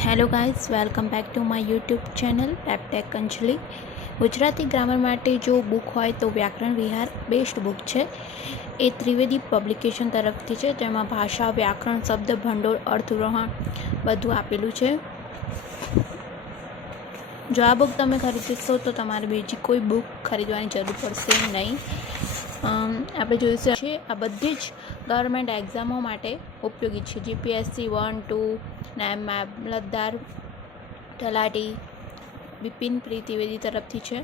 Hello guys, welcome back to my YouTube channel પેપટેક Anjali. Gujarati grammar માટે જો બુક હોય તો વ્યાકરણ વિહાર બેસ્ટ બુક છે. એ ત્રિવેદી પબ્લિકેશન તરફથી છે. તેમાં ભાષા, વ્યાકરણ, શબ્દ ભંડોળ, અર્થગ્રહણ બધું આપેલું છે. જો આ બુક તમે ખરીદશો તો તમારે બીજી કોઈ બુક ખરીદવાની જરૂર પડશે નહીં. આપણે જોઈશું છે આ બધી જ ગવર્મેન્ટ એક્ઝામો માટે ઉપયોગી છે. જીપીએસસી 1, 2, નાયબ મામલતદાર, તલાટી, બિપિન ત્રિવેદી તરફથી છે.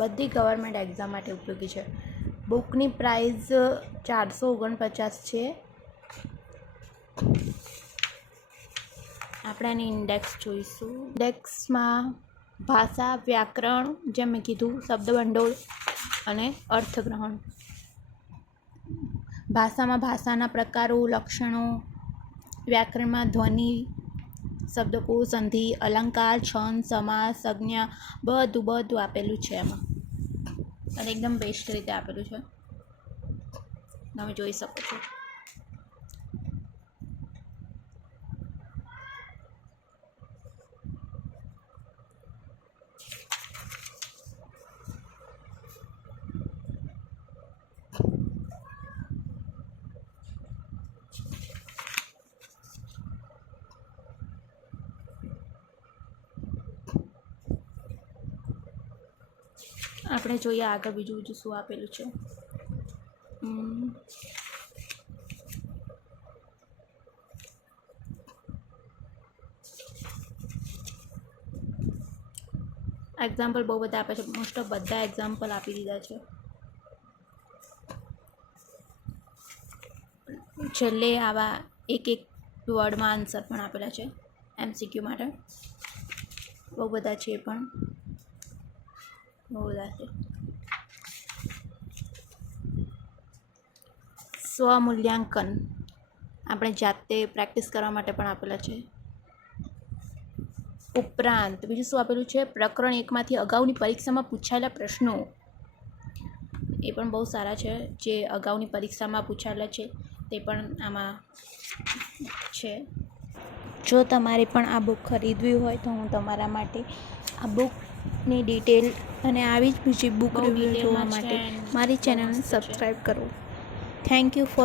બધી ગવર્મેન્ટ એક્ઝામ માટે ઉપયોગી છે. બુકની પ્રાઇસ 449 છે. આપણે આની ઇન્ડેક્સ જોઈશું. ઇન્ડેક્સમાં ભાષા, વ્યાકરણ, જેમ મેં કીધું, શબ્દભંડોળ અને અર્થગ્રહણ. ભાષામાં ભાષાના પ્રકારો, લક્ષણો, વ્યાકરણમાં ધ્વનિ, શબ્દકોશ, સંધિ, અલંકાર, છંદ, સમાસ, સંજ્ઞા બધું આપેલું છે એમાં, અને એકદમ બેસ્ટ રીતે આપેલું છે. તમે જોઈ શકો છો. આપણે જોઈએ આગળ બીજું શું આપેલું છે. એક્ઝામ્પલ બહુ બધા આપે છે. મોસ્ટ ઓફ બધા એક્ઝામ્પલ આપી દીધા છે. છેલ્લે આવા એક વર્ડમાં આન્સર પણ આપેલા છે એમસીક્યુ માટે. બહુ બધા છે પણ બહુ બધા છે. સ્વમૂલ્યાંકન આપણે જાતે પ્રેક્ટિસ કરવા માટે પણ આપેલા છે. ઉપરાંત બીજું શું આપેલું છે? પ્રકરણ 1માંથી અગાઉની પરીક્ષામાં પૂછાયેલા પ્રશ્નો. એ પણ બહુ સારા છે. જે અગાઉની પરીક્ષામાં પૂછાયેલા છે તે પણ આમાં છે. જો તમારે પણ આ બુક ખરીદવી હોય તો હું તમારા માટે આ બુકની ડિટેલ અને આવી જ બીજી બુક રિવ્યૂ જોવા માટે મારી ચેનલને સબસ્ક્રાઈબ કરો. Thank you for